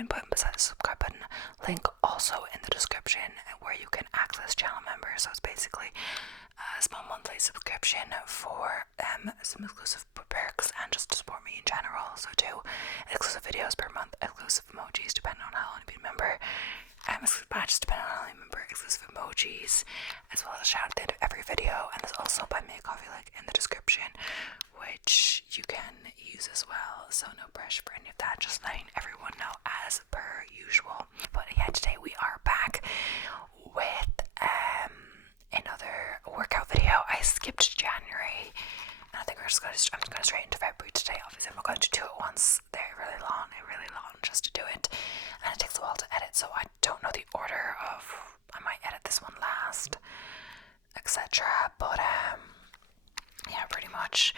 join button beside the subscribe button. Link also in the description where you can access channel members. So it's basically a small monthly subscription for some exclusive perks and just to support me in general. So do exclusive videos per month, exclusive emojis depending on how long you've been a member, exclusive badges depending on how long you member, exclusive emojis, as well as a shout out at the end of every video. And there's also buy me a coffee link in the description, which you can use as well. So no pressure for any of that, just letting everyone know as per usual. But yeah, today we are back with another workout video. I skipped January and I think I'm just going straight into February today. Obviously I'm not going to do it once. They're really long just to do it, and it takes a while to edit, so I don't know the order of, I might edit this one last, etc. But yeah, pretty much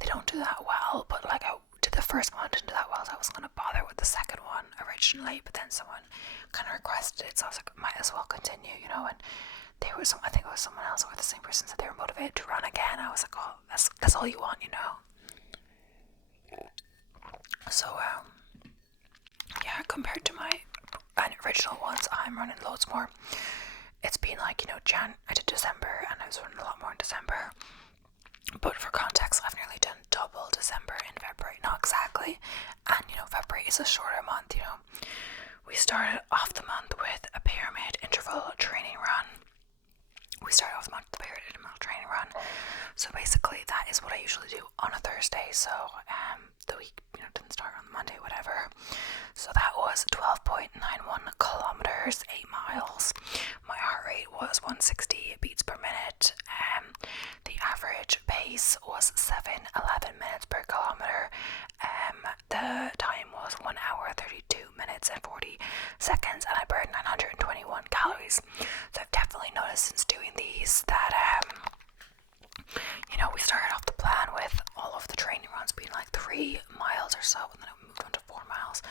they don't do that well, but like I did the first one, didn't do that well, so I wasn't going to bother with the second one originally, but then someone kind of requested it, so I was like, might as well continue, you know. And there was I think it was someone else or the same person said they were motivated to run again. I was like, oh, that's all you want, you know. So yeah, compared to my original ones, I'm running loads more. It's been like, you know, I did December and I was running a lot more in December, but for context, I've nearly done double December in February. Not exactly, and you know, February is a shorter month, you know. We started off the month with a pyramid interval training run. So basically that is what I usually do on a Thursday. So the week, you know, didn't start on Monday, whatever. So that was 12.91 kilometers, 8 miles. My heart rate was 160 beats per minute. The average pace was 7:11 minutes per kilometer. The time was 1 hour 32 minutes and 40 seconds, and I burned 921 calories. So I've definitely noticed since doing these that you know, we started off the plan with all of the training runs being like 3 miles or so, and then it moved on to 4 miles,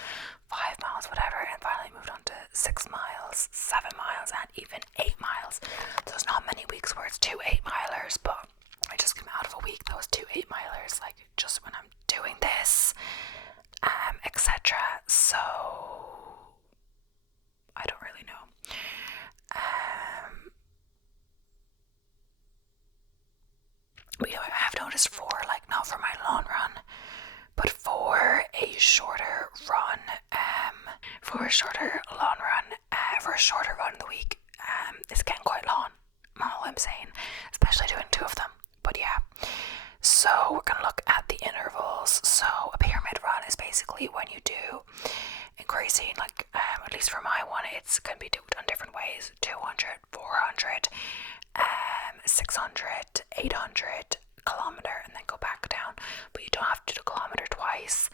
5 miles, whatever, and finally moved on to 6 miles, 7 miles, and even 8 miles. So there's not many weeks where it's 2 8-milers, but I just came out of a week that was 2 8-milers, like just when I'm doing this, etc. So I don't really know. But yeah, I have noticed for, like, not for my long run, but for a shorter run, for a shorter run in the week, it's getting quite long, all I'm saying, especially doing 2 of them. But yeah, so we're gonna look at the intervals. So a pyramid run is basically when you do increasing, like, at least for my one, it's can be done different ways: 200, 400, 600, 800 kilometer, and then go back down. But you don't have to do the kilometer twice,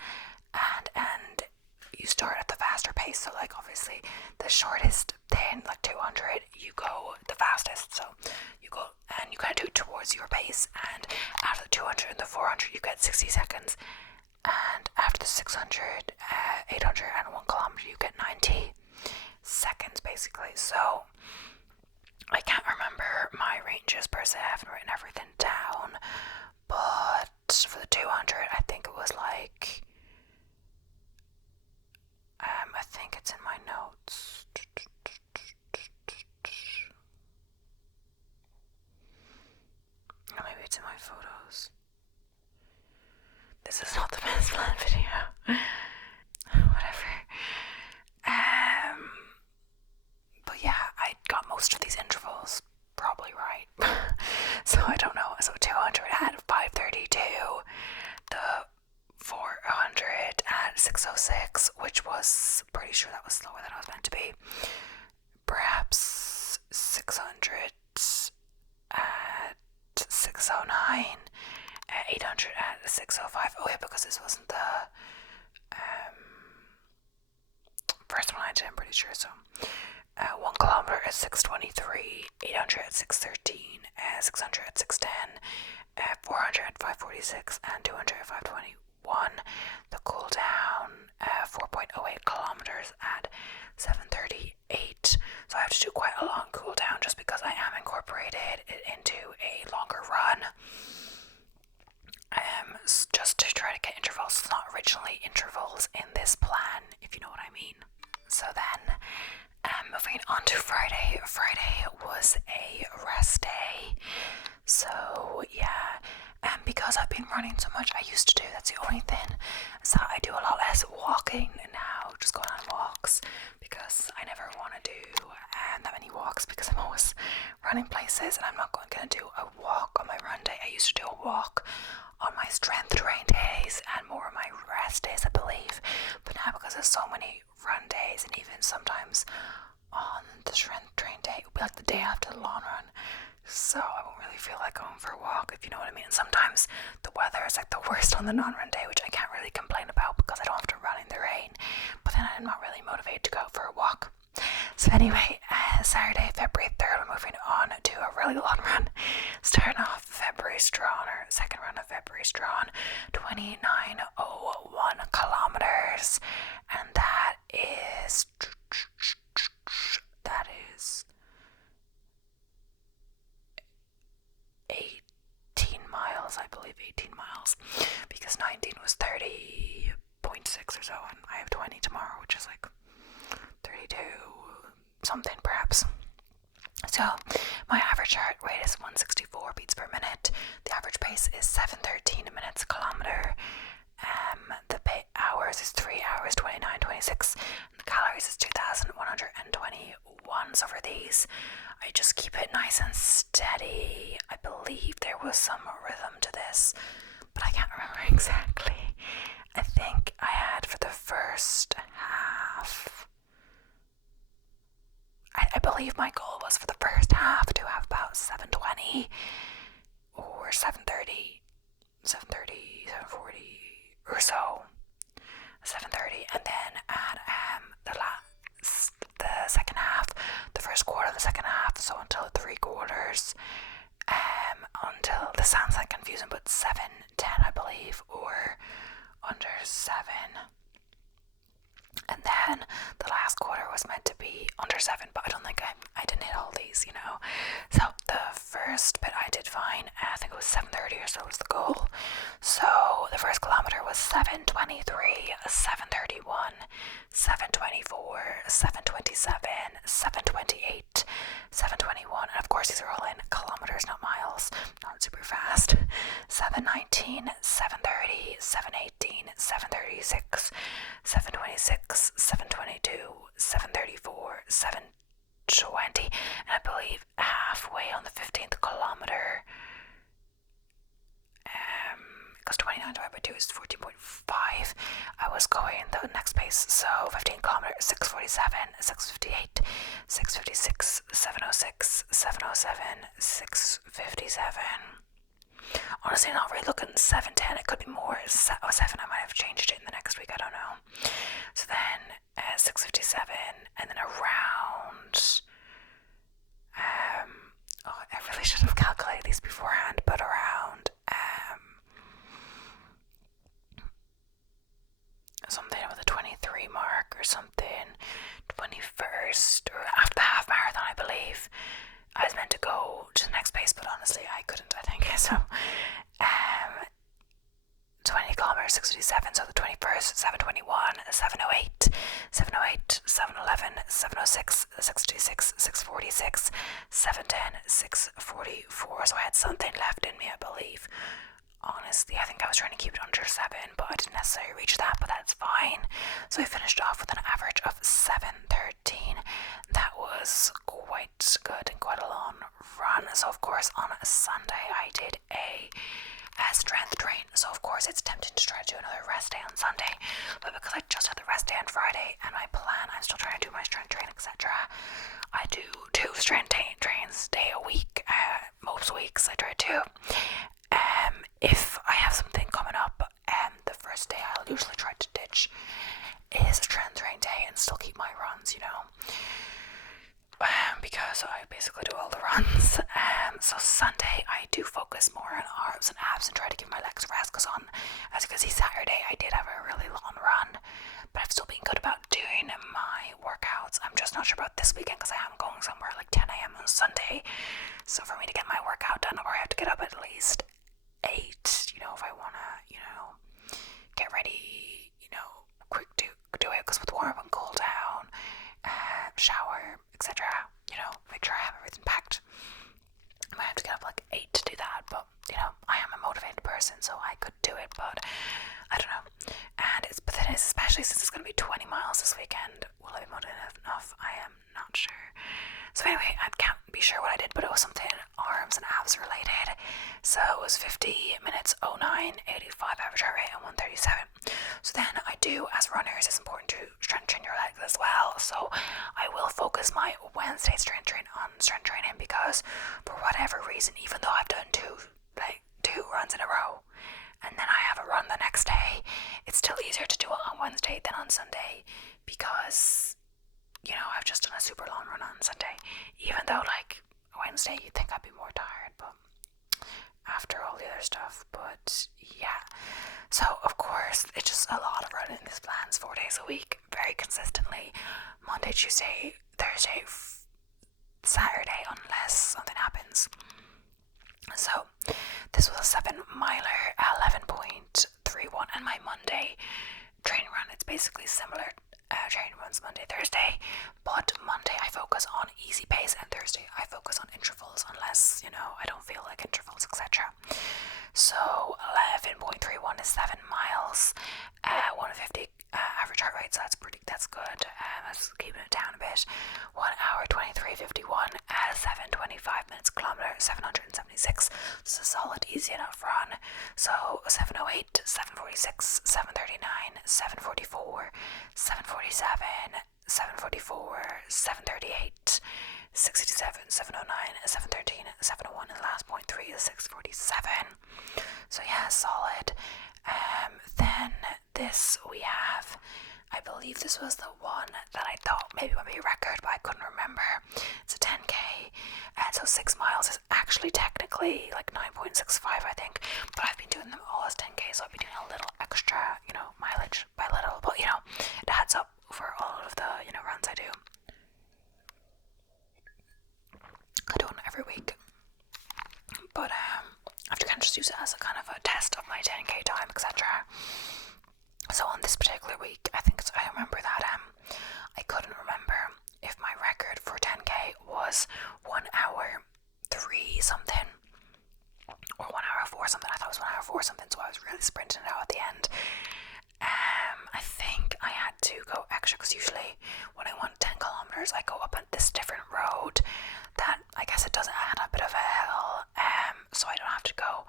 and you start at the faster pace. So like obviously the shortest, then like 200, you go the fastest. So you go and you kind of do it towards your pace, and after the 200 and the 400 you get 60 seconds, and after the 600, 800 and 1 kilometer you get 90 seconds basically. So I can't remember my ranges per se, I haven't written everything down, but for the 200 I think it was like, I think it's in my notes. Or maybe it's in my photos. This is not the best plan video. Whatever. But yeah, I got most of these intervals probably right. So I don't know. So 200 at 5:32, the 400 at 6:06, which was pretty sure that was slower than I was meant to be. Perhaps 600 at 6:09, 800 at 6:05. Oh yeah, because this wasn't the first one I did, I'm pretty sure. So 1 kilometer at 6:23, 800 at 6:13, 600 at 6:10, 400 at 5:46, and 200 at 5:21. The cool down, 4.08 kilometers at 7:38. So I have to do quite a long cool down just because I am incorporated it into a longer run. Just to try to get intervals. It's not originally intervals in this plan, if you know what I So then, moving on to Friday. Friday was a rest day. So yeah, and because I've been running so much, I used to do, that's the only thing, so I do a lot less walking now, just going on walks, because I never want to do that many walks because I'm always running places, and I'm not going to do a walk on my run day. I used to do a walk on my strength train days and more on my rest days, I believe, but now because there's so many run days, and even sometimes on the strength train day, it would be like the day after the long run, so I won't really feel like going for a walk, if you know what I mean. And sometimes the weather is like the worst on the non-run day, which I can't really complain about because I don't have to run in the rain, but then I'm not really motivated to go for a walk. So anyway, Saturday, February 3rd, we're moving on to a really long run. Starting off February strong, or second run of February strong, 2901 kilometers, and that is 18 miles, I believe, 18 miles, because 19 was 30.6 or so, and I have 20 tomorrow, which is like 32 something perhaps. So my average heart rate is 164 beats per minute. The average pace is 7:13 minutes a kilometer. The hours is 3 hours 29:26. The calories is 2,121. So for these, I just keep it nice and steady. I believe there was some rhythm to this, but I can't remember exactly. I think I had for the first half, I believe my goal was for the first half to have about 7:20 or 7:30, 7:40 or so, 7:30, and then at the second half, the first quarter of the second half, so until 3/4, until, this sounds like confusing, but 7:10 I believe, or under 7. And then the last quarter was meant to be under 7, but I don't think I didn't hit all these, you know. So the first bit I did fine. I think it was 7:30 or so was the goal. So the first kilometer was 7:23, 7:31, 7:24, 7:27, 7:28, 7:21, and of course these are all in kilometers, not miles, not super fast. 7:19, 7:30, 7:18, 7:36, 7:26, 7:22, 7:34, 7:20, and I believe halfway on the 15th kilometer, because 29 divided by 2 is 14.5, I was going the next pace, so 15 kilometers, 6:47, 6:58, 6:56, 7:06, 7:07, 6:57. Honestly, not really looking 7:10. It could be more. 7. I might have changed it in the next week. I don't know. So then 6:57, and then around. I really should have calculated these beforehand, but around something with a 23 mark or something, 21st, or after the half marathon, I believe. I was meant to go to the next pace, but honestly I couldn't, I think. So 20 kilometers, 6:57, so the 21st, 7:21, 7:08, 7:08, 7:11, 7:06, 6:26, 6:46, 7:10, 6:44, so I had something left in me, I believe. Honestly, I think I was trying to keep it under 7, but I didn't necessarily reach that, but that's fine. So I finished off with an average of 7:13. That was quite good and quite a long run. So of course on a Sunday I did a strength train, so of course it's tempting to try to do another rest day on Sunday, but because I just had the rest day on Friday and my plan, I'm still trying to do my strength train, etc. I do 2 strength trains day a week. Most weeks I try to. If I have something coming up, the first day I'll usually try to ditch is a strength train day and still keep my runs, you know, because I basically do all the runs. So Sunday I do focus more on arms and abs and try to give my legs a rest, because as you can see, Saturday I did have a really long run, but I've still been good about doing my workouts. I'm just not sure about this weekend because I am going somewhere at like 10 a.m. on Sunday, so for me to get my workout done, or I have to get up at least 8, you know, if I want to, you know, get ready, you know, quick to do it, because with warm up and cool down, person, so I could do it, but I don't know. But then it's especially since it's going to be 20 miles this weekend. Will I be motivated enough? I am not sure. So anyway, I can't be sure what I did, but it was something arms and abs related. So it was 50 minutes, 09, 85 average heart rate, and 137. So then I do, as runners, it's important to strengthen your legs as well. So I will focus my Wednesday strength training on strength training, because for whatever reason, even though I've done two runs in a row, and then I have a run the next day, it's still easier to do it on Wednesday than on Sunday, because I've just done a super long run on Sunday, even though like Wednesday you'd think I'd be more tired, but after all the other stuff. But yeah, so of course it's just a lot of running. These plans 4 days a week, very consistently, Monday, Tuesday, Thursday, Saturday, unless something happens. So this was a 7-miler, 11.31, and my Monday training run, it's basically similar training runs Monday, Thursday, but Monday I focus on easy pace and Thursday I focus on intervals, unless I don't feel like intervals, etc. So 11.31 is 7 miles, 150 average heart rate, so that's good. Let's keep it down a bit. 1 hour 23:51 at 7:25 minutes kilometer, 776. It's a solid, easy enough run. So 7:08, 7:46, 7:39, 7:44, 7:47, 7:44, 7:38, 6:67, 7:09, 7:13, 7:01, and the last 0.3 is 6:47. So yeah, solid. Then this we have, I believe this was the one that I thought maybe would be a record, but I couldn't remember. It's a 10k, and so 6 miles is actually technically like 9.65, I think, but I've been doing them all as 10k, so I've been doing a little extra, mileage by little, but it adds up for all of the, runs I do. I do one every week, but I have to kind of just use it as a kind of a test of my 10k time, etc. So on this particular week, I remember that I couldn't remember if my record for 10k was 1 hour 3 something or 1 hour 4 something. I thought it was 1 hour 4 something, so I was really sprinting it out at the end. I think I had to go extra, because usually when I want 10 kilometers I go up on this different road that I guess it doesn't add a bit of a hill, so I don't have to go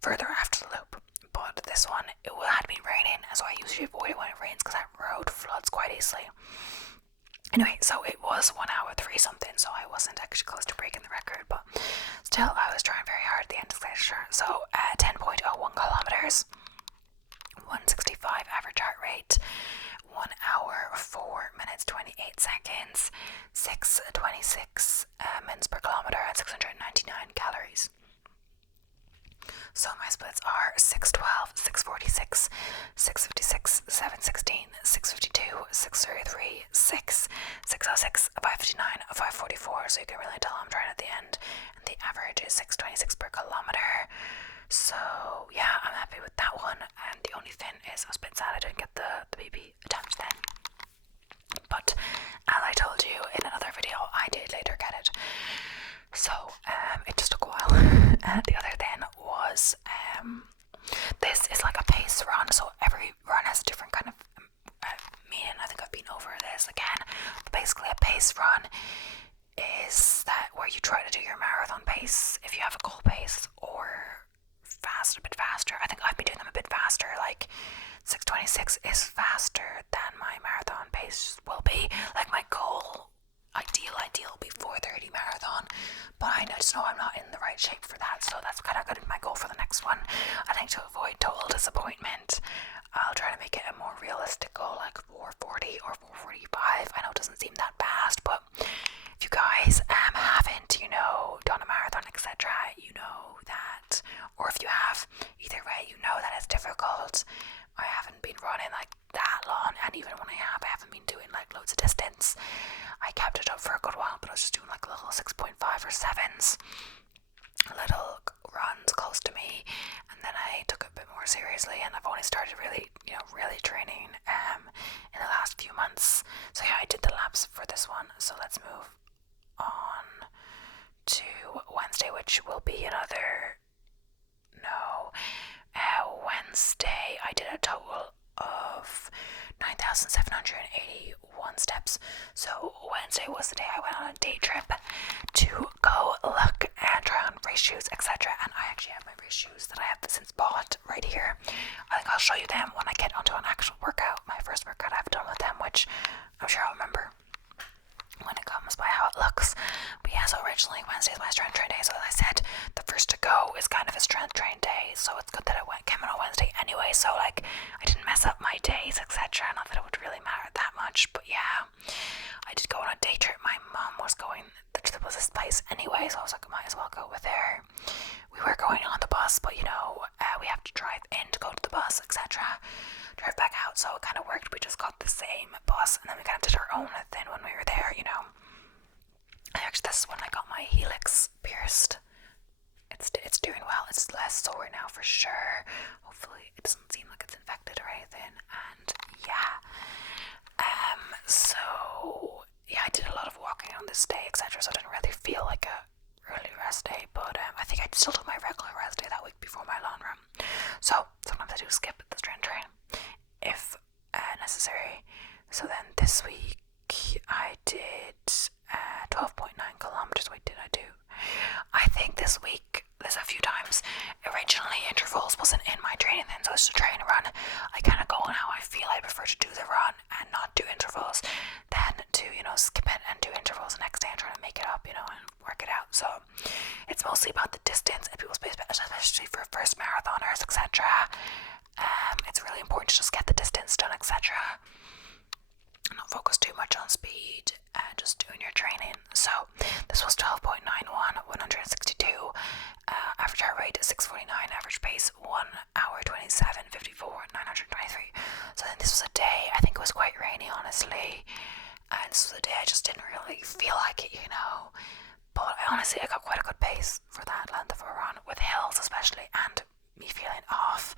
further after the loop. But this one, it had been raining, so I usually avoid it when it rains because that road floods quite easily. Anyway, so it was 1 hour 3 something, so I wasn't actually close to breaking the record, but still I was trying very hard at the end of the lecture. So 10.01 kilometers, 165 average heart rate, 1 hour 4 minutes 28 seconds, 6:26 minutes per kilometer, and 699 calories. So my splits are 6:12, 6:46, 6:56, 7:16, 6:52, 6:33, 6:06, 5:59, 5:44. So you can really tell I'm trying at the end. And the average is 6:26 per kilometer. So yeah, I'm happy with that one. And the only thing is I was a bit sad I didn't get the BB attempt then. But as I told you in another video, I did later get it. So it just took a while. And the other thing was this is like a pace run, so every run has a different kind of meaning. I think I've been over this again, but basically a pace run is that where you try to do your marathon pace if you have a goal pace, or a bit faster. I think I've been doing them a bit faster, like 6:26 is faster than my marathon pace will be. Like my goal ideal will be 4:30 marathon, but I just know I'm not in the right shape for that, so that's kind of going to be my goal for the next one. I think to avoid total disappointment, I'll try to make it a more realistic goal, like 4:40 or 4:45. I know it doesn't seem that fast, but if you guys haven't, done a marathon, etc., you know that, or if you have, either way, you know that it's difficult. I haven't been running like that long, and even when I haven't been doing like loads of distance. I kept it up for a good while, but I was just doing like little 6.5 or 7s, little runs close to me, and then I took it a bit more seriously, and I've only started really training in the last few months. So yeah, I did the laps for this one. So let's move on to Wednesday, which will be Wednesday I did a total of 9,781 steps. So Wednesday was the day I went on a day trip to go look and try on race shoes, etc. And I actually have my race shoes that I have since bought right here. I think I'll show you them when I get onto an actual workout, my first workout I've done with them, which I'm sure I'll remember when it comes by how it looks. But yeah, so originally Wednesday is my strength train day, so as I said, the first to go is kind of a strength train day, so it's good that I came on a Wednesday anyway, so like I didn't mess up my days, etc. Not that it would really matter that much, but yeah, I did go on a day trip. My mom was going to this place anyway, so I was like, I might as well go with her. We were going on the bus, but you know, we have to drive in to go to the bus, etc. Drive back out, so it kind of worked. We just got the same bus, and then we kind of did our own thing when we were there, you know. Actually, this is when I got my helix pierced. It's doing well. It's less sore now for sure. Hopefully, it doesn't seem like it's infected or anything. And yeah, so yeah, I did a lot of walking on this day, etc. So I didn't really feel like a early rest day, but I think I still did my regular rest day that week before my long run. So sometimes I do skip the strength train if necessary. So then this week I did 12.9 kilometers. Wait, did I do? I think this week there's a few times. Originally intervals wasn't in my training then, so it's a train run. I kind of go on how I feel. I prefer to do the run and not do intervals than to, you know, skip it and do intervals the next day and try to make it up, you know, and work it out. So it's mostly about the distance and people's pace, especially for first marathoners, etc. It's really important to just get the distance done, etc. Not focus too much on speed, just doing your training. So this was 12.91, 162, average heart rate 649, average pace 1 hour 27, 54, 923. So then this was a day, I think it was quite rainy, honestly, and this was a day I just didn't really feel like it, you know, but I got quite a good pace for that length of a run, with hills especially, and me feeling off.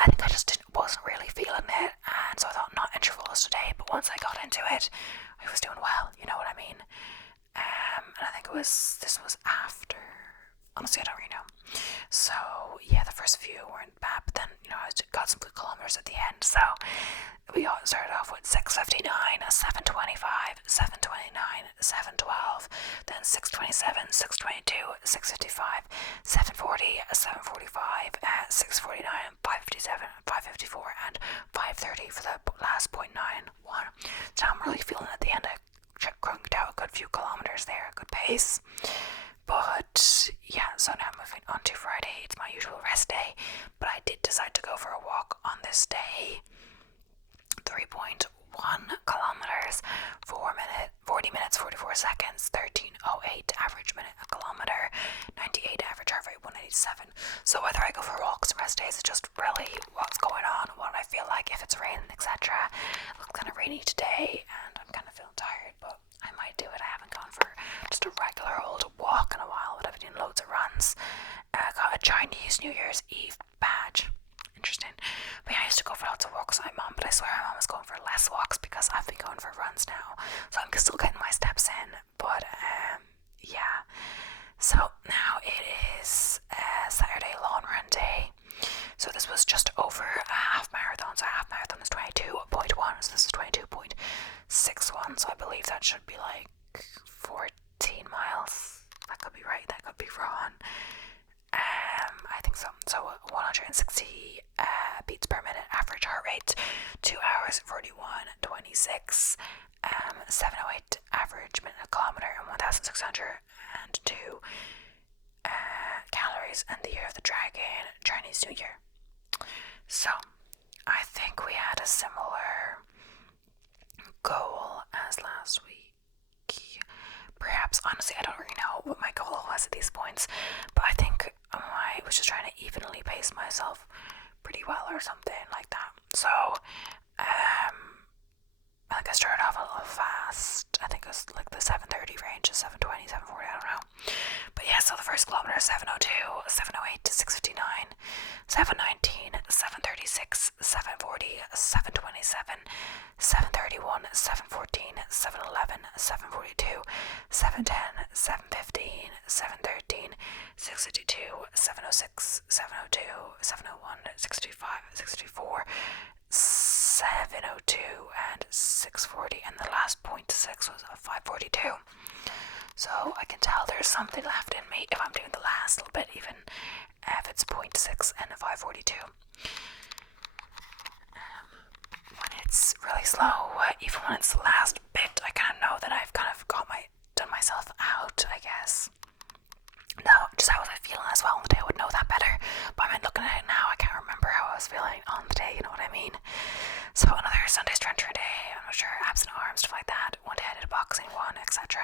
I think I just wasn't really feeling it, and so I thought not intervals today, but once I got into it, I was doing well, you know what I mean? And I think this was after, honestly I don't really know. So yeah, the first few weren't bad, but then, you know, I got some good kilometers at the end, so we started off with 6:59, 7:25, 7:29, 7:12, then 6:27, 6:22, 6:55, 7:40, 7:45, 6:49, 5:57, 5:54, and 5:30 for the last 0.91. So I'm really feeling at the end I crunked out a good few kilometers there, a good pace. But yeah, so now moving on to Friday. It's my usual rest day, but I did decide to go for a walk on this day. 3.1 kilometers, 40 minutes, 44 seconds, 13:08 average minute a kilometer, 98 average heart rate, 187. So whether I go for walks and rest days, it's just really what's going on, what I feel like, if it's raining, etc. It looks kind of rainy today, and I'm kind of feeling tired, but I might do it. I haven't gone for just a regular old walk in a while, but I've been doing loads of runs. I got a Chinese New Year's Eve badge. Interesting. But yeah, I used to go for lots of walks with my mom, but I swear my mom was going for less walks because I've been going for runs now, so I'm still getting my steps in. But yeah, so now it is Saturday long run day. So this was just over a half marathon. So a half marathon is 22.1, so this is 22.61, so I believe that should be like 14 miles. That could be right, that could be wrong. I think so. So 160 beats per minute average heart rate, 2 hours 41:26, 708 average minute a kilometer, and 1,602 calories, and the year of the dragon, Chinese New Year. So I think we had a similar goal as last week. Perhaps, honestly, I don't really know what my goal was at these points, but I think I was just trying to evenly pace myself pretty well or something like that. So I think I started off a little fast. I think just like the 7:30 range, 7:20, 7:40, I don't know. But yeah, so the first kilometer, 7:02, 7:08, 6:59, 7:19, 7:36, 7:40, 7:27, 7:31, 7:14, 7:11, 7:42, 7:10, 7:15, 7:13, 6:52, 7:06, 7:02, 7:01, 6:55, 6:54, 7:02, and 6:40, and the last 0.6 was a 5:42. So I can tell there's something left in me if I'm doing the last little bit, even if it's 0.6 and a 5:42. When it's really slow, even when it's the last bit, I kind of know that I've kind of done myself out, I guess. No, just how was I feeling as well on the day, I would know that better. But I mean, looking at it now, I can't remember how I was feeling on the day, you know what I mean? So another Sunday strength training day, I'm not sure, abs and arms, stuff like that. One day I did a boxing one, etc.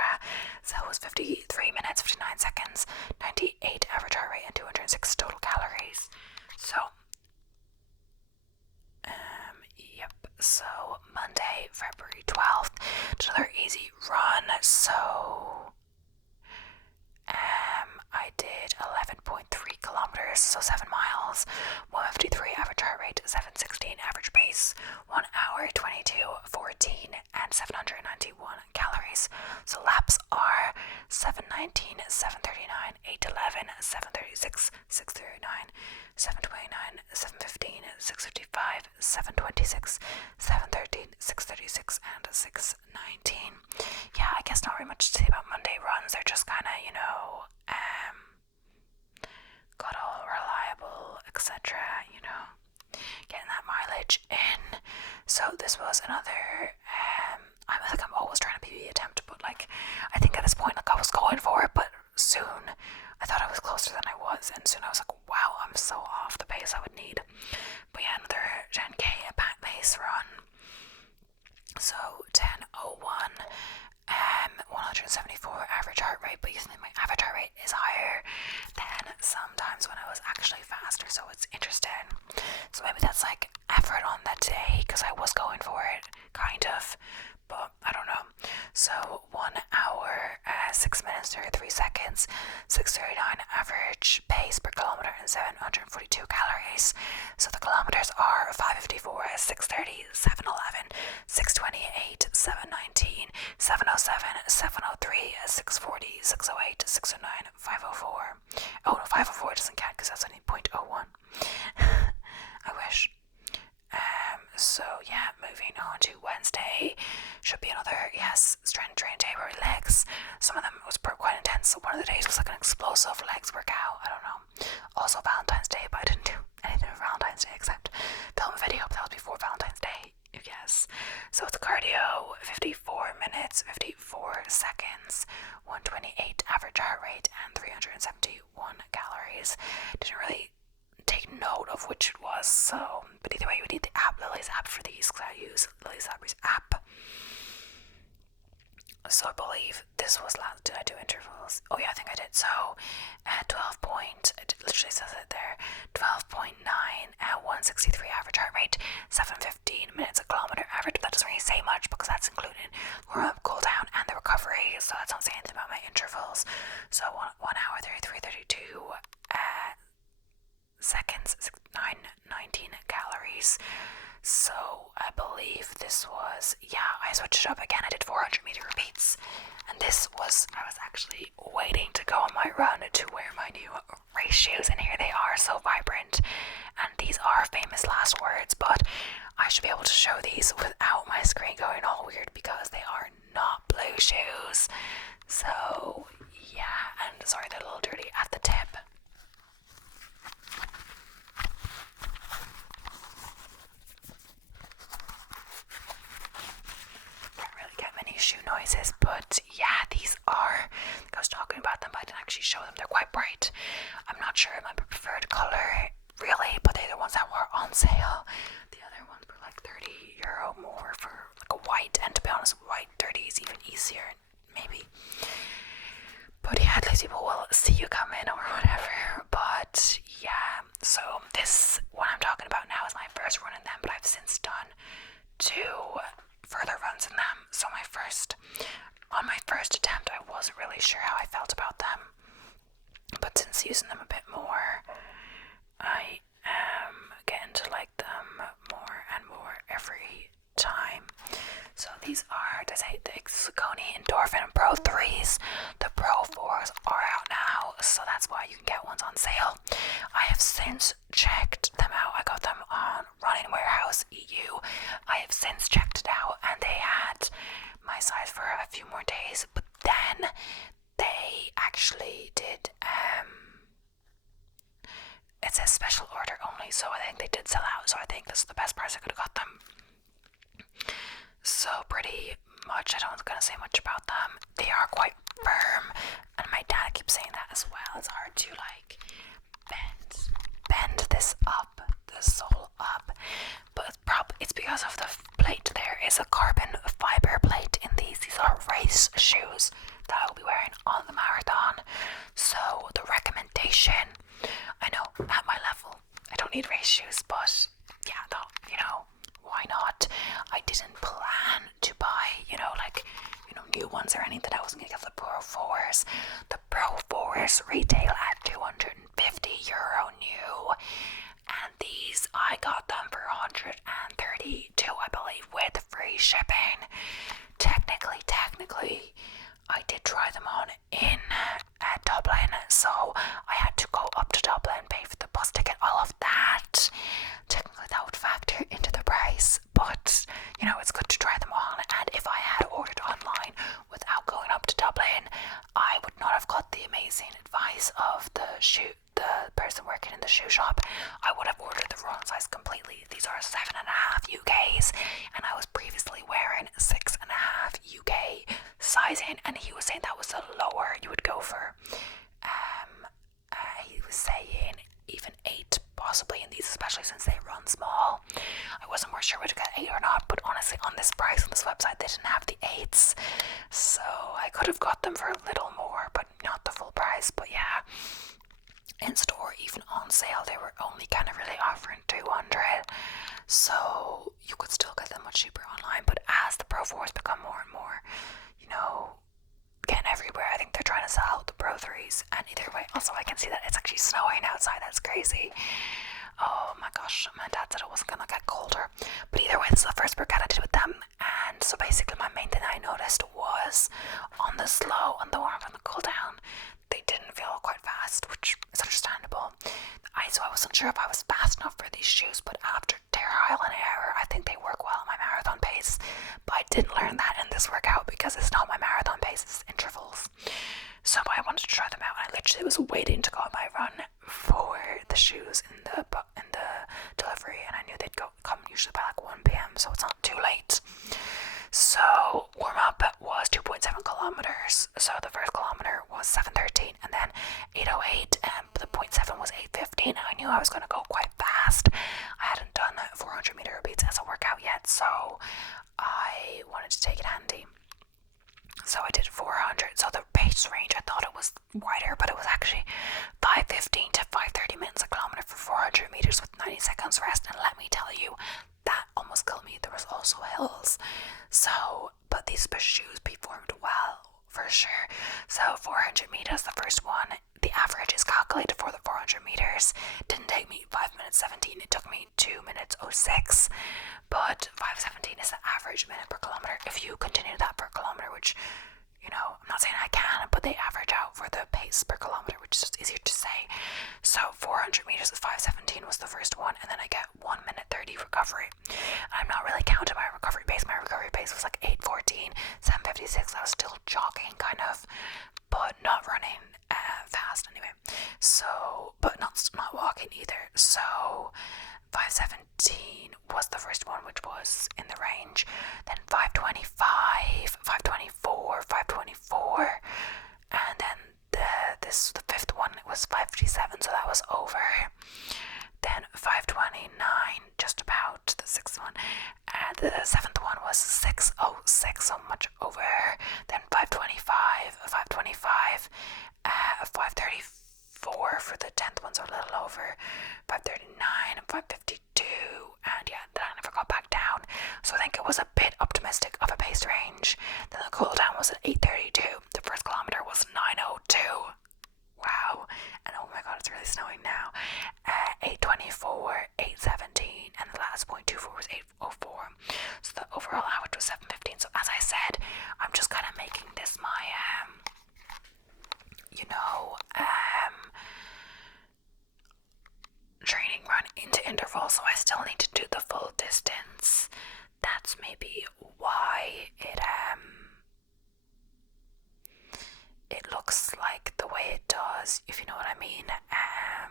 So it was 53 minutes, 59 seconds, 98 average heart rate, and 206 total calories. So, yep. So Monday, February 12th, did another easy run. So, I did 11.3 kilometers, so 7 miles, 153 average heart rate, 716 average pace, 1 hour, 22:14, and 791 calories. So laps are 719, 739, 811, 736, 639, 729, 715, 655, 726, 713, 636, and 619. Yeah, I guess not really much to say about Monday runs. They're just kind of, got all reliable, etc., getting that mileage in. So this was another, I'm always trying to PB attempt, but I think at this point, I was going for it, but soon I thought I was closer than I was, and soon I was like, wow, I'm so off the pace I would need. But yeah, another 10k pace run. So 10:01, 174 average heart rate, but you think my average heart rate is higher than sometimes when I was actually faster, so it's interesting. So maybe that's effort on that day, because I was going for it, kind of, but I don't know. So 1 hour, 6 minutes 33 seconds, 6:39 average pace per kilometer, and 742 calories. So the kilometers are 5:54, 6:30, 7:11, 6:28, 7:19, 7:07, 7:03, 6:40, 6:08, 6:09, 5:04. Oh no, 5:04 doesn't count because that's only 0.01. I wish. So yeah, moving on to Wednesday, should be another, strength training day where legs, some of them was quite intense. So one of the days was an explosive legs workout, I don't know. Also Valentine's Day, but I didn't do anything for Valentine's Day except film a video, but that was before Valentine's Day, you guess. So it's cardio, 54 minutes, 54 seconds, 128 average heart rate, and 371 calories. Didn't really take note of which it was, so, but either way, you would need the app, Lily's app for these, because I use Lily's app. So I believe this was last, did I do intervals? Oh yeah, I think I did. So, at 12 point, it literally says it there, 12.9 at 163 average heart rate, 7:15 minutes a kilometer average. That doesn't really say much because that's including warm-up, cool down, and the recovery, so that's not saying anything about my intervals. So 1 hour, 33, 32 seconds, 19 calories. So I believe this was, I switched it up again. I did 400 meter repeats, and this was, I was actually waiting to go on my run to wear my new race shoes, and here they are, so vibrant, and these are famous last words, but I should be able to show these without my screen going all weird because they are not blue shoes. So yeah, and sorry, they're a little dirty at the tip. Shoe noises, but yeah, these are, I was talking about them, but I didn't actually show them. They're quite bright. I'm not sure my preferred color really, but they're the ones that were on sale. The other ones were €30 more for a white, and to be honest, white dirty is even easier, maybe. But yeah, at least people will see you come in or whatever. But yeah, so this what I'm talking about now is my first run in them, but I've since done 2 further runs in them. So my first, on these are, they say the Saucony Endorphin Pro 3s. The Pro 4s are out now, so that's why you can get ones on sale. I have since checked them out. I got them on Running Warehouse EU. I have since checked it out, and they had my size for a few more days, but then they actually did, it says special order only, so I think they did sell out, so I think this is the best price I could have got them. So pretty much, I don't gonna say much about them. They are quite firm, and my dad keeps saying that as well. It's hard to like bend this up, the sole up, but it's because of the plate. There is a carbon fiber plate in these. These are race shoes that I'll be wearing on the marathon. So the recommendation, I know at my level I don't need race shoes, but yeah, though, you know, why not? I didn't plan to buy, new ones or anything. I wasn't gonna get the Pro 4s. The Pro 4s retail at €250 new, and these I got them for 132, I believe, with free shipping. Technically, I did try them on in Dublin, so I had to go up to Dublin, pay for the bus ticket, all of that. Technically, that would factor into the price, but it's good to try them on. And if I had ordered online without going up to Dublin, I would not have got the amazing advice of the person working in the shoe shop. I would have ordered the wrong size completely. These are 7.5 UKs, and I was previously wearing 6.5 UK sizing, and he was saying that was the lower you would go for. He was saying even 8 possibly in these, especially since they run small. I wasn't more sure whether to get 8 or not, but honestly, on this price on this website, they didn't have the 8s, so I could have got them for a little more, but not the full price. But yeah, in store, even on sale, they were only kind of really offering 200, so you could still get them much cheaper online. But as the Pro 4s become more and more, getting everywhere, I think they're trying to sell out the Pro 3s. And either way, also I can see that it's actually snowing outside. That's crazy. Oh my gosh, my dad said it wasn't gonna get colder, but either way, this is the first workout I did with them. And so basically my main thing I noticed was on the slow and the warm and the cool down, they didn't feel quite fast, which is understandable. So I wasn't sure if I was fast enough for these shoes, but after trial and error, I think they work well at my marathon pace. But I didn't learn that in this workout because it's not my marathon pace, it's intervals. So I wanted to try them out, and I literally was waiting to go on my run for the shoes in the delivery, and I knew they'd come usually by like 1 p.m, so it's not too late. So warm up was 2.7 kilometers. So the first kilometer was 7:13, and then 8:08, and the 0.7 was 8:15. I knew I was going to go quite fast. I hadn't done 400 meter beats as a workout yet, so I wanted to take it handy. So I did 400. So the pace range, I thought it was wider, but it was actually 5:15 to 5:30 minutes a kilometer for 400 meters with 90 seconds rest. And let me tell you, that almost killed me. There was also hills. So, but these shoes performed well for sure. So 400 meters, the first one, the average is calculated for the 400 meters. Didn't take me 5 minutes 17. It took me 2 minutes 06. But 5:17 is the average minute per kilometer. If you continue that per kilometer, which, I'm not saying I can, but they average out for the pace per kilometer, which is just easier to say. So 400 meters with 5:17 was the first one, and then I get 1 minute 30 recovery. I'm not really counting my recovery pace. My recovery pace was like 8:14, 7:56. I was still jogging, kind of, but not running fast anyway. So, but not walking either. So 5:17 was the first one, which was in the range. Then 5:25, 5:24, 5:24, and then the fifth one was 5:57, so that was over. Then 5:29, just about, the sixth one, and the seventh one was 6:06, so much over. Then 5:25, 5:25, 5:34 for the 10th one, so a little over. 5:39, 5:52, and yeah, then I never got back down. So I think it was a bit optimistic of a pace range. Then the cool down was at 8:32. The first kilometer was 9:02. Wow. And oh my god, it's really snowing now. 8:24, 8:17, and the last 0.24 was 8:04. So the overall average was 7:15. So as because, if you know what I mean, I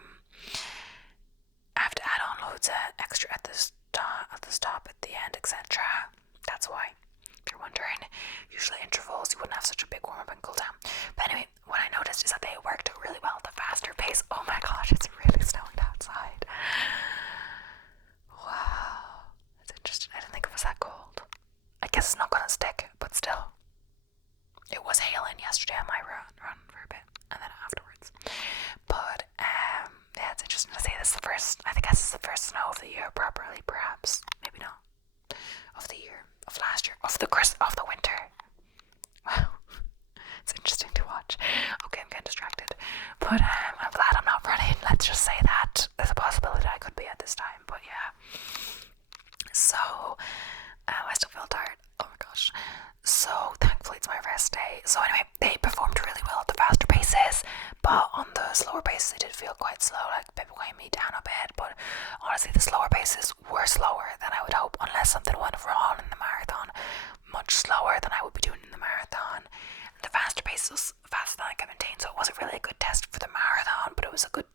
have to add on loads of extra at the stop, at the end, etc. That's why. If you're wondering, usually intervals you wouldn't have such a big warm up and cool down. But anyway, what I noticed is that they worked really well at the faster pace. Oh my gosh, it's really snowing outside. Wow, that's interesting. I didn't think it was that cold. I guess it's not gonna stick, but still. It was hailing yesterday on my run for a bit, and then afterwards. But yeah, it's interesting to say this is the first. I think this is the first snow of the year properly, perhaps. Maybe not. Of the year, of last year, of the winter. Wow, it's interesting to watch. Okay, I'm getting distracted, but I'm glad I'm not running. Let's just say that there's a possibility I could be at this time. But yeah, so I still feel tired. Oh my gosh. So thankfully it's my rest day. So anyway, they performed really well at the faster paces, but on the slower paces they did feel quite slow, like people weighing me down a bit. But honestly, the slower paces were slower than I would hope, unless something went wrong in the marathon. Much slower than I would be doing in the marathon. And the faster pace was faster than I could maintain, so it wasn't really a good test for the marathon, but it was a good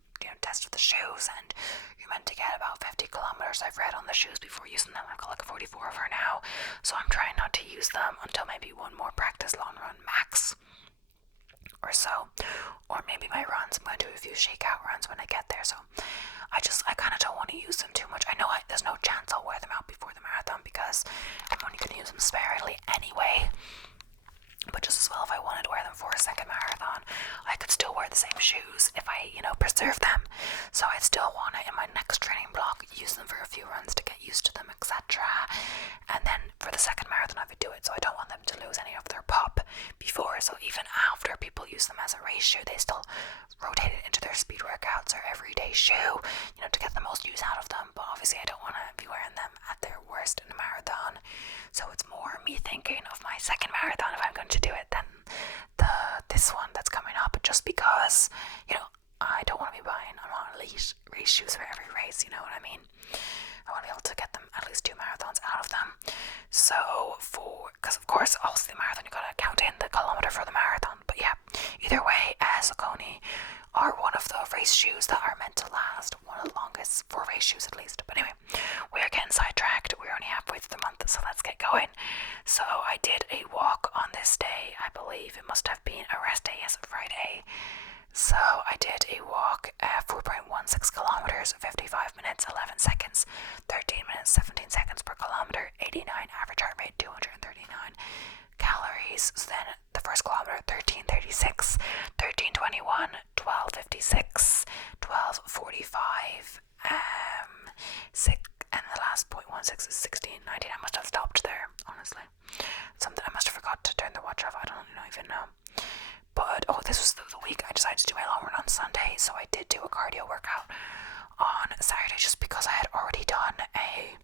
test for the shoes. And you're meant to get about 50 kilometers, I've read, on the shoes before using them. I've got like 44 of her now, so I'm trying not to use them until maybe one more practice long run max or so, or maybe my runs. I'm going to do a few shakeout runs when I get there, so I kind of don't want to use them too much. I know there's no chance I'll wear them out before the marathon because I'm only going to use them sparingly anyway. But just as well, if I wanted to wear them for a second marathon, I could still wear the same shoes if I, preserve them. So I'd still want to, in my next training block, use them for a few runs to get used to them, etc. And then for the second marathon, I would do it. So I don't want them to lose any of their pop before. So even after people use them as a race shoe, they still rotate it into their speed workouts or everyday shoe, to get the most use out of them. But obviously, I don't want to be wearing them at their worst in a marathon. So it's more me thinking of my second marathon if I'm going to do it than this one that's coming up, just because I don't want to be buying a lot of race shoes for every race. You know what I mean? I want to be able to get them at least 2 marathons out of them. So because of course also the marathon, you gotta count in the kilometer for the marathon. But yeah, either way, Saucony are one of the race shoes that are meant to last, one of the longest for race shoes at least. But anyway, we are getting sidetracked. We're only halfway through the month, so let's get going. So I did a walk on this day. I believe it must have been a rest day, yes, Friday. So I did a walk at 4.16 kilometers, 55 minutes, 11 seconds, 13 minutes, 17 seconds per kilometer, 89 average heart rate, 239 calories. So then the first kilometer, 13:36, 13:21, 12:56, 12:45, 6, and the last 0.16 is 16:19. I must have stopped there, honestly. Something I must have forgot to turn the watch off. I don't even know. But this was the week I decided to do my long run on Sunday, so I did do a cardio workout on Saturday just because I had already done a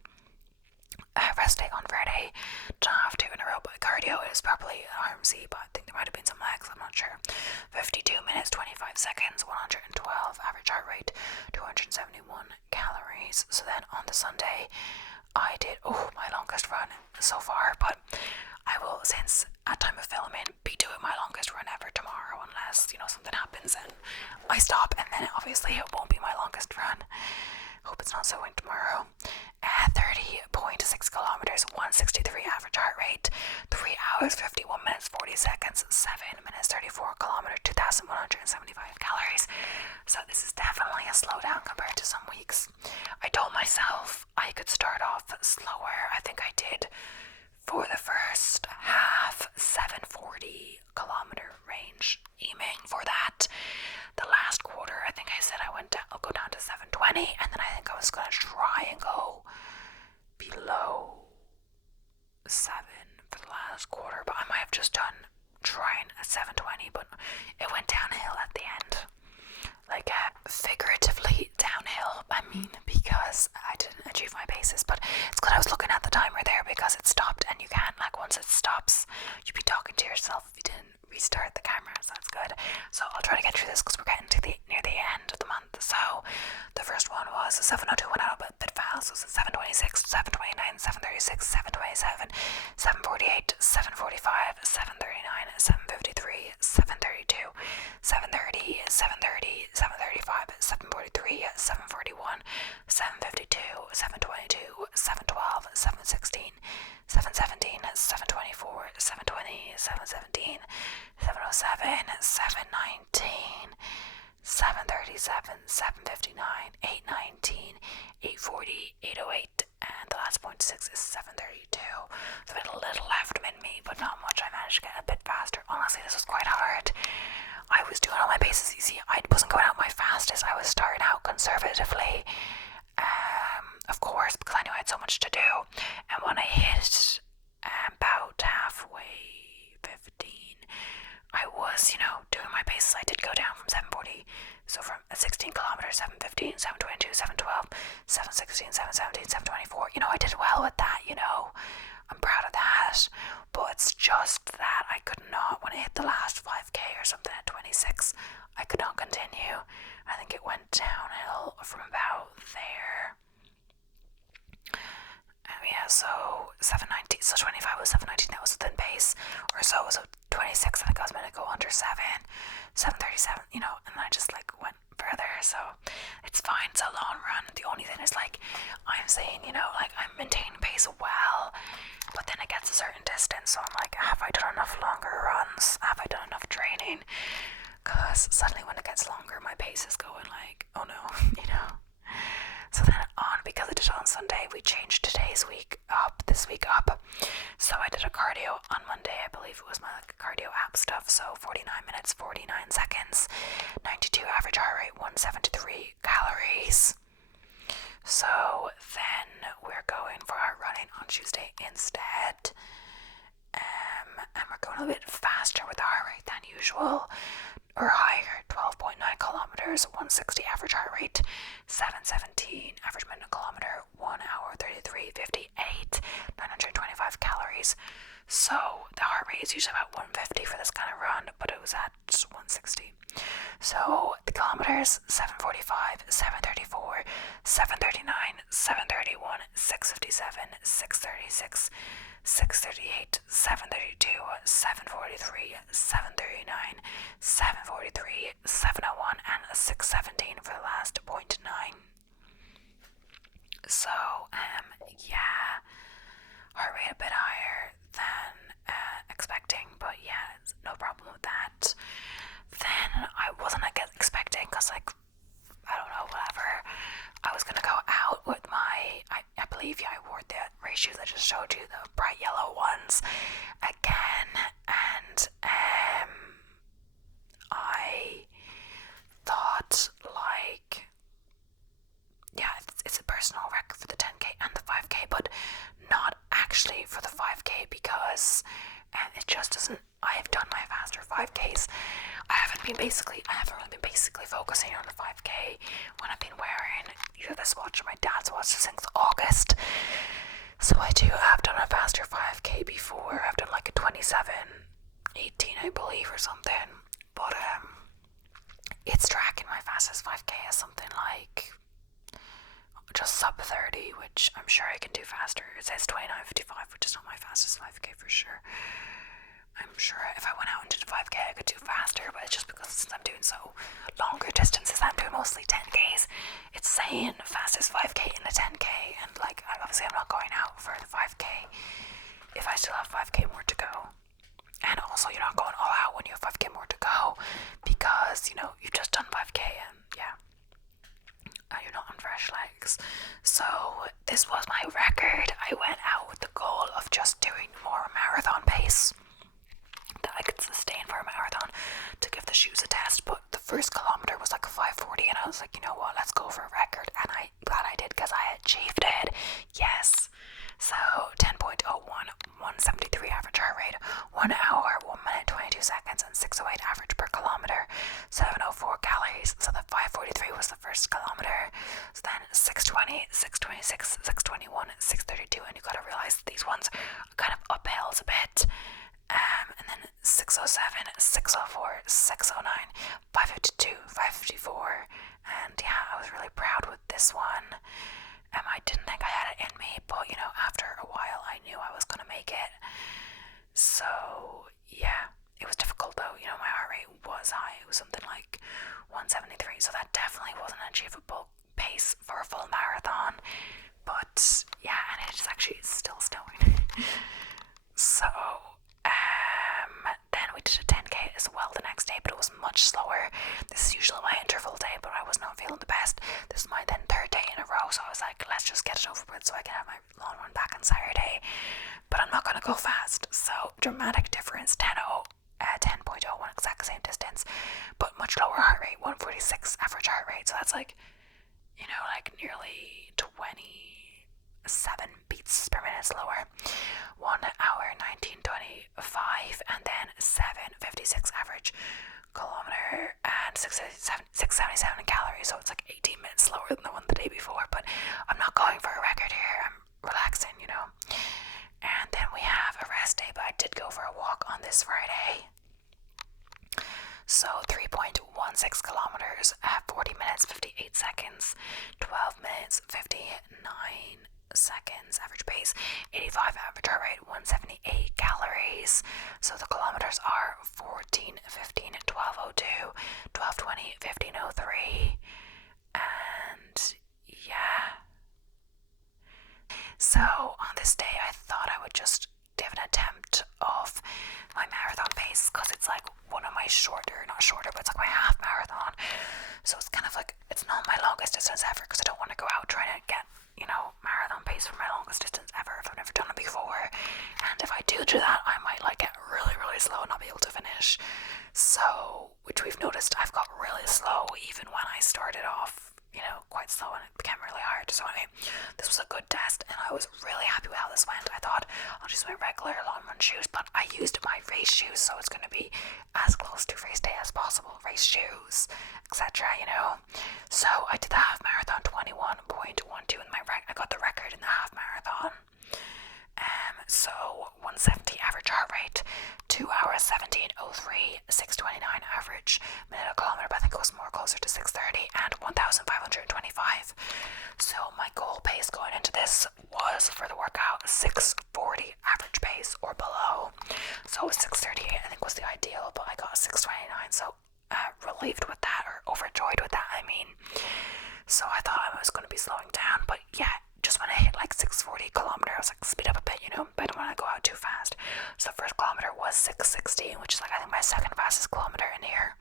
rest day on Friday. Don't have to in a row, but cardio is probably an RMC, but I think there might have been some legs, I'm not sure. 52 minutes, 25 seconds, 112 average heart rate, 271 calories. So then on the Sunday, I did my longest run so far, but I will, since at time of filming, be doing my longest run ever tomorrow, unless something happens and I stop, and then obviously it won't be my longest run. Hope it's not so windy tomorrow. 30.6 kilometers, 163 average heart rate, 3 hours, 51 minutes, 40 seconds, 7 minutes, 34 kilometers, 2,175 calories. So this is definitely a slowdown compared to some weeks. I told myself I could start off slower. I think I did for the first half, 740 kilometer range, aiming for that. The last quarter, I think I said I'll go down to 720, and then I think I was going to try and go below 7 for the last quarter, but I might have just done trying at 720, but it went downhill at the end. Like figuratively downhill, I mean, because I didn't achieve my paces. But it's good I was looking at the timer there, because it stopped, and you can't, once it stops, you'd be talking to yourself if you didn't restart the camera, so that's good. So I'll try to get through this because we're getting to near the end of the month. So the first one was 7:02, went out a bit fast. So 7:26, 7:29, 7:36, 7:27, 7:48, 7:45, 7:39, 7:53, 7:32, 7:30, 7:30. 7:17, 7:07, 7:19, 7:37, 7:59, 8:19, 8:40, 8:08, and the last 0.6 is 7:32. So I had a little left in me, but not much. I managed to get a bit faster. Honestly, this was quite hard. I was doing all my paces. You see, I wasn't going out my fastest. I was starting out conservatively, of course, because I knew I had so much to do. And when I hit about halfway 15, I was, doing my paces. I did go down from 7:40, so from 16 kilometers, 7:15, 7:22, 7:12, 7:16, 7:17, 7:24. I did well with that. I'm proud of that. But it's just that I could not, when I hit the last 5k or something at 26, I could not continue. I think it went downhill from about there. So 7:19, so 25 was 7:19, that was a thin pace or so. So 26, I think I was meant to go under 7:37, and I just went further. So it's fine, it's a long run. The only thing is I'm saying, I'm maintaining pace well, but then it gets a certain distance, so I'm like, have I done enough longer runs? Have I done enough training? Because suddenly when it gets longer, my pace is going oh no, So then because I did it on Sunday, we changed this week up. So I did a cardio on Monday, I believe it was my cardio app stuff, so 49 minutes, 49 seconds, 92 average heart rate, 173 calories. So then we're going for our running on Tuesday instead. And we're going a little bit faster with the heart rate than usual, or higher, 12.9 kilometers, 160 average heart rate, 7:17 average minute a kilometer, 1 hour 33:58, 925 calories. So the heart rate is usually about 150 for this kind of run, but it was at 160. So the kilometers, 7:45, 7:34, 7:39, 7:31, 6:57, 6:36, 6:38, 7:32, 7:43, 7:39, 7:43, 7:01, and 6:17 for the last 0.9. So, heart rate a bit higher than expecting, but it's no problem with that. Then I wasn't expecting, because I don't know, whatever. I was gonna go out with I believe I wore the race shoes I just showed you, the bright yellow ones, again, and I thought it's a personal record for the 10k and the 5k, but not actually for the 5k, because it just doesn't. I have done my faster 5ks. I haven't really been basically focusing on the 5k when I've been wearing either this watch or my dad's watch since August. So I have done a faster 5k before. I've done a 27:18, I believe, or something. But it's tracking my fastest 5k as something just sub 30, which I'm sure I can do faster. It says 29:55, which is not my fastest 5k for sure. I'm sure if I went out and did a 5k I could do faster, but it's just because since I'm doing so longer distances, I'm doing mostly 10ks, it's saying fastest 5k in the 10k, and obviously I'm not going out for the 5k if I still have 5k more to go. And also you're not going all out when you have 5k more to go, because you've just done 5k and you're not on fresh legs. So this was my record. I went out with the goal of just doing more marathon pace that I could sustain for a marathon, to give the shoes a test. But the first kilometer was 5:40, and I was like, you know what, let's go for a record. And I'm glad I did, because I achieved it. Yes. So 10.01, 173 average heart rate, 1 hour, 1 minute, 22 seconds, and 608 average per kilometer, 704 calories. So the 5:43 was the first kilometer. So then 6:20, 6:26, 6:21, 6:32, and you gotta realize that these ones are kind of uphills a bit. And then 6:07, 6:04, 6:09, 5:52, 5:54, and I was really proud with this one. I didn't think I had it in me, but after a while I knew I was gonna make it. So it was difficult though. My heart rate was high. It was something like 173, so that definitely wasn't an achievable pace for a full marathon. But and it's actually still snowing. So much slower. This is usually my interval day, but I was not feeling the best. This is my then third day in a row, so I was like, let's just get it over with so I can have my long run back on Saturday. But I'm not going to go fast. So dramatic difference, 10.01, exact same distance, but much lower heart rate, 146 average heart rate. So that's like, you know, like nearly 27 beats per minute slower. 1 hour 19:25, and then 7:56 average kilometer, and 677 calories. So it's like 18 minutes slower than the one the day before. But I'm not going for a record here. I'm relaxing, you know. And then we have a rest day, but I did go for a walk on this Friday. So 3.16 kilometers at 40 minutes 58 seconds, 12 minutes 59 seconds average pace, 85 average heart rate, 178 calories. So the kilometers are 14:15, 12:02, 12:20, 15:03, and yeah. So on this day I thought I would just give an attempt of my marathon pace, because it's like one of my not shorter, but it's like my half marathon. So it's kind of like, it's not my longest distance ever, because I don't want to go out trying to get, you know, marathon pace for my longest distance ever if I've never done it before. And if I do that, I might like get really, really slow and not be able to finish. So, which we've noticed, I've got really slow even when I started off, you know, quite slow, and it became really hard. So anyway, this was a good test, and I was really happy with how this went. I thought I'll use my regular long run shoes, but I used my race shoes, so it's going to be as close to race day as possible. Race shoes, etc., you know. So I did the half marathon 21.12 in I got the record in the half marathon. So 170 average heart rate, 2 hours 17:03, 6:29 average minute a kilometer, but I think it was more closer to 6:30, and 1,525. So my goal pace going into this was, for the workout, 6:40 average pace or below. So 6:38 I think was the ideal, but I got 6:29, so relieved with that, or overjoyed with that, I mean. So I thought I was going to be slowing down, but yeah, just when I hit like 6:40 kilometer, I was like, speed up a bit, you know, but I don't want to go out too fast. So the first kilometer was 6:16, which is like, I think, my second fastest kilometer in here.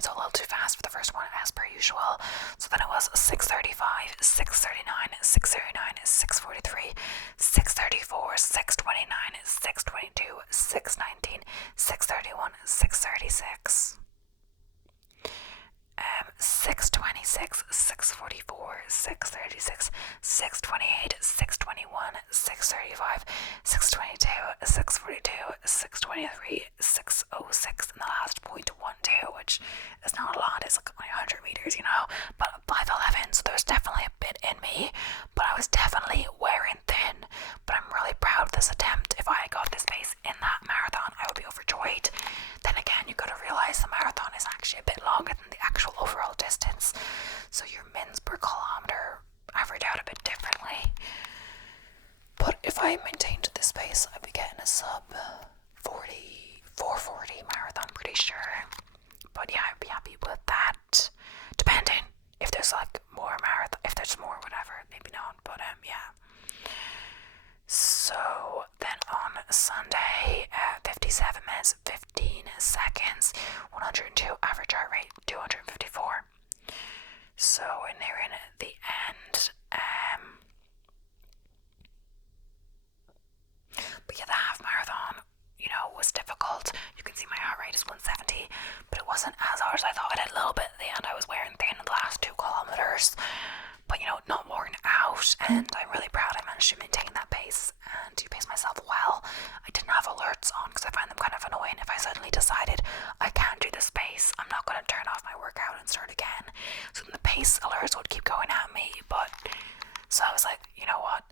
So a little too fast for the first one, as per usual. So then it was 6:35, 6:39, 6:39, 6:43, 6:34, 6:29, 6:22, 6:19, 6:31, 6:36. 6:26, 6:44, 6:36, 6:28, 6:21, 6:35, 6:22, 6:42, 6:23, 6:06, and the last 0.12, which is not a lot. It's like only 100 meters, you know, but 5:11, so there's definitely a bit in me, but I was definitely wearing thin. But I'm really proud of this attempt. If I had got this pace in that marathon, I would be overjoyed. Then again, you got to realize the marathon is actually a bit longer than the actual overall distance, so your mins per kilometer average out a bit differently. But if I maintained this pace, I'd be getting a sub 440 marathon, pretty sure. But yeah, I'd be happy with that, depending if there's like more marathon, if there's more, whatever, maybe not, but yeah. So then on Sunday, 57 minutes 15 seconds, 102 average heart rate, 254. So we're nearing the end. But yeah, the half marathon, you know, was difficult. You can see my heart rate is 170, but it wasn't as hard as I thought. I did a little bit at the end. I was wearing thin in the last 2 kilometers, but you know, not worn out, and I'm really proud I managed to maintain that pace and to pace myself well. I didn't have alerts on because I find them kind of annoying. If I suddenly decided I can't do this pace, I'm not going to turn off my workout and start again. So the pace alerts would keep going at me, but so I was like, you know what,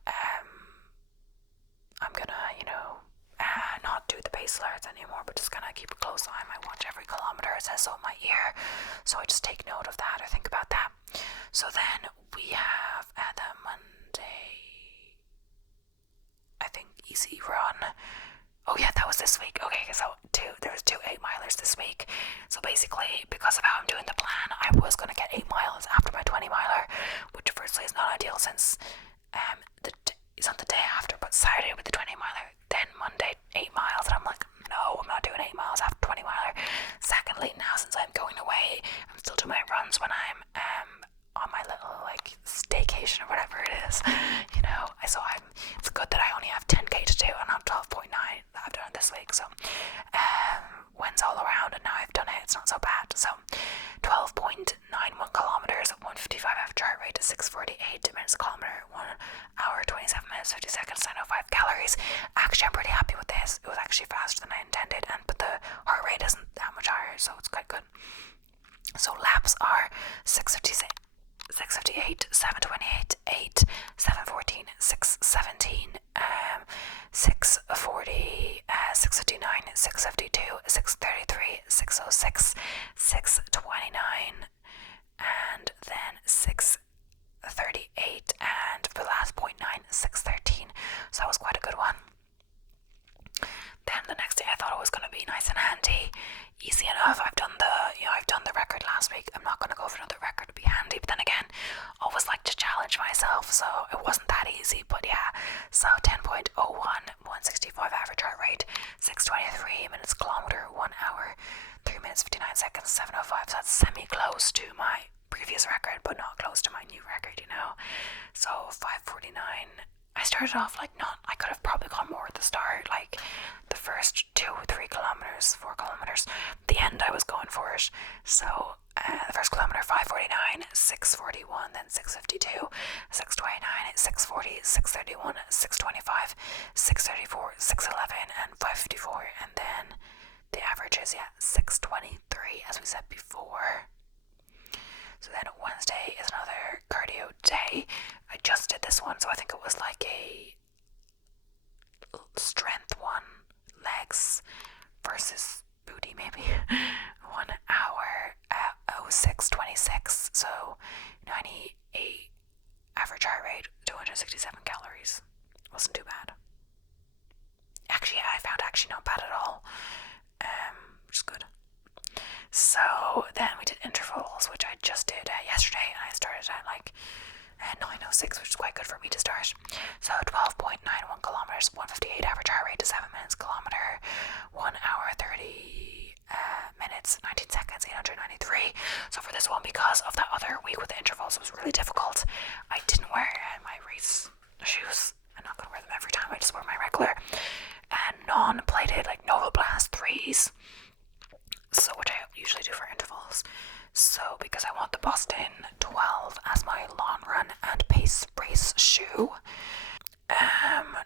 I'm gonna, you know, not do the pace alerts anymore, but just kind of keep a close eye. I might watch every kilometer, it says so in my ear, so I just take note of that or think about that. So then we have the Monday, I think, easy run. Oh yeah, that was this week. Okay, so there was 2 8-milers this week. So basically, because of how I'm doing the plan, I was going to get 8 miles after my 20-miler, which firstly is not ideal since it's on the day after, but Saturday with the 20-miler, then Monday 8 miles, and I'm like, no, I'm not doing 8 miles after 20-miler. Secondly, now since this week. So wins all around, and now I've done it. It's not so bad. So 12.91 kilometers, 155 average heart rate, 6:48 minutes a kilometer, 1 hour 27 minutes 50 seconds, 905 calories. Actually, I'm pretty happy with this. It was actually faster than I intended, but the heart rate isn't that much higher, so it's quite good. So laps are 6:56. 6:58, 7:28, 8, 7:14, 6:17, 6:40, 6:59, 6:52, 6:33, 6:06, 6:29, and then 6:38, and for the last 0.9, 6:13. So that was quite a good one. Then the next day I thought it was going to be nice and handy, easy enough. I've done the record last week. I'm not going to go for another record to be handy, but then again, I always like to challenge myself, so it wasn't that easy, but yeah. So 10.01, 165 average heart rate, 6:23 minutes kilometer, 1 hour 3 minutes 59 seconds, 7:05. So that's semi-close to my previous record, but not close to my new record, So 5:49. I started off I could have probably gone more at the start, like the first 2-3 kilometers, 4 kilometers. At the end I was going for it. So the first kilometer 5:49, 6:41, then 6:52, 6:29, 6:40, 6:31, 6:25, 6:34, 6:11, and 5:54, and then the average is 6:23 as we said before. So then Wednesday is another cardio day. I just did this one, so I think it was like a strength one, legs versus booty maybe. 1 hour, 06:26, so 98 average heart rate, 267 calories. Wasn't too bad. Actually, I found not bad at all, which is good. So then we did intervals, which I just did yesterday, and I started at 9:06, which is quite good for me to start. So 12.91 kilometers, 158 average heart rate to 7 minutes kilometer, 1 hour 30 minutes 19 seconds, 893. So for this one, because of that other week with the intervals, it was really difficult. I didn't wear my race shoes. I'm not gonna wear them every time. I just wear my regular non-plated Nova Blast 3s. So which I usually do for intervals. So because I want the Boston 12 as my long run and pace race shoe. And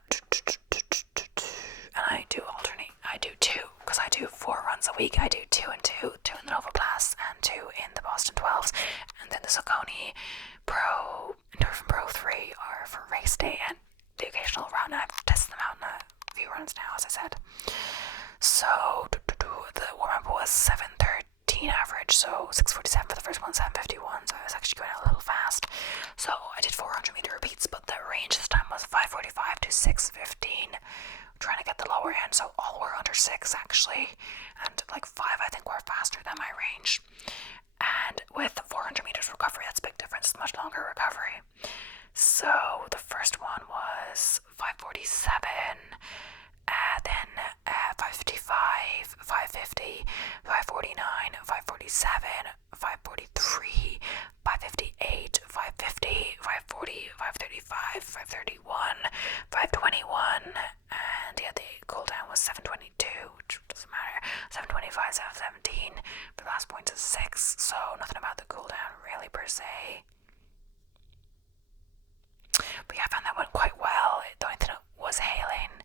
I do alternate. I do 2 because I do 4 runs a week. I do 2 and 2 in the Nova Blast and 2 in the Boston 12s, and then the Saucony Pro Endorphin Pro 3 are for race day and the occasional run. I've tested them out in a few runs now, as I said. So the warm-up was 7:13 average, so 6:47 for the first one, 7:51, so I was actually going a little fast. So I did 400 meter repeats, but the range this time was 5:45 to 6:15, trying to get the lower end, so all were under 6 actually, and 5 I think were faster than my range. And with the 400 meters recovery, that's a big difference, it's much longer recovery. So the first one was 5:47, then 5:55, 5:50, 5:49, 5:47, 5:43, 5:58, 5:50, 5:40, 5:35, 5:31, 5:21, and the cool down was 7:22, which doesn't matter, 7:25, 7:17, for the last point is 6, so nothing about the cool down really per se. But yeah, I found that went quite well. The only thing was hailing,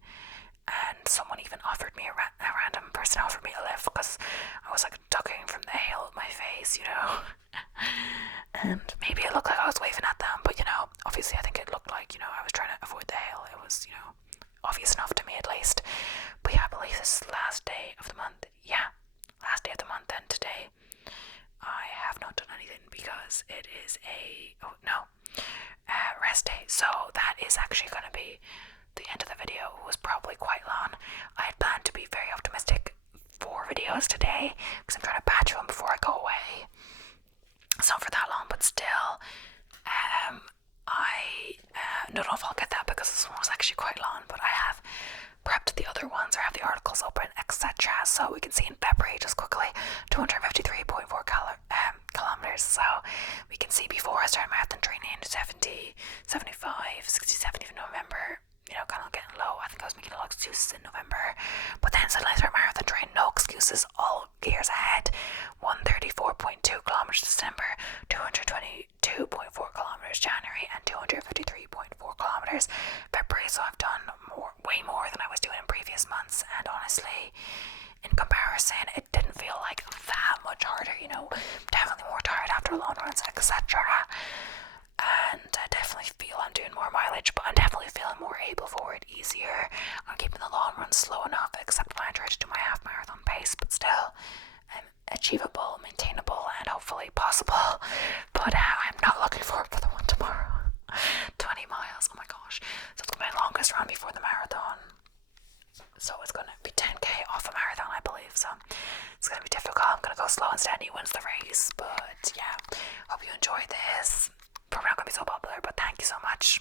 and someone even offered me a random person offered me a lift because I was ducking from the hail at my face, and maybe it looked like I was waving at them, but obviously I think it looked like I was trying to avoid the hail. It was obvious enough to me at least. But yeah, I believe this is the last day of the month. Last day of the month, and today I have not done anything because it is rest day. So that is actually going to be the end of the video. It was probably quite long. I had planned to be very optimistic 4 videos today because I'm trying to batch them before I go away. It's not for that long, but still, I don't know if I'll get that because this one was actually quite long, but I have prepped the other ones or have the articles open, etc. So we can see in February, just quickly, 253.4 kilometers. So we can see before I started marathon training, 70, 75, 67, even November. kind of getting low. I think I was making a lot of excuses in November, but then suddenly I started marathon training, no excuses, all gears ahead. 134.2 kilometers December, 222.4 kilometers January, and 253.4 kilometers February. So I've done way more than I was doing in previous months, and honestly, in comparison, it didn't feel like that much harder. Definitely more tired after long runs, etc. And I definitely feel I'm doing more mileage, but I'm definitely feeling more able for it, easier. I'm keeping the long runs slow enough, except when I try to do my half marathon pace, but still achievable, maintainable, and hopefully possible. But I'm not looking forward for the one tomorrow. 20 miles, oh my gosh. So it's my longest run before the marathon. So it's going to be 10k off a marathon, I believe. So it's going to be difficult. I'm going to go slow and steady, wins the race. But yeah, hope you enjoyed this. Probably not going to be so popular, but thank you so much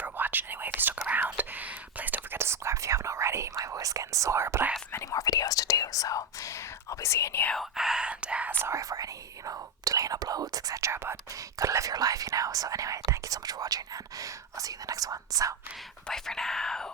for watching anyway. If you stuck around, please don't forget to subscribe if you haven't already. My voice is getting sore, but I have many more videos to do, so I'll be seeing you. And sorry for any delay in uploads, etc., but you gotta live your life. So anyway, thank you so much for watching, and I'll see you in the next one. So bye for now.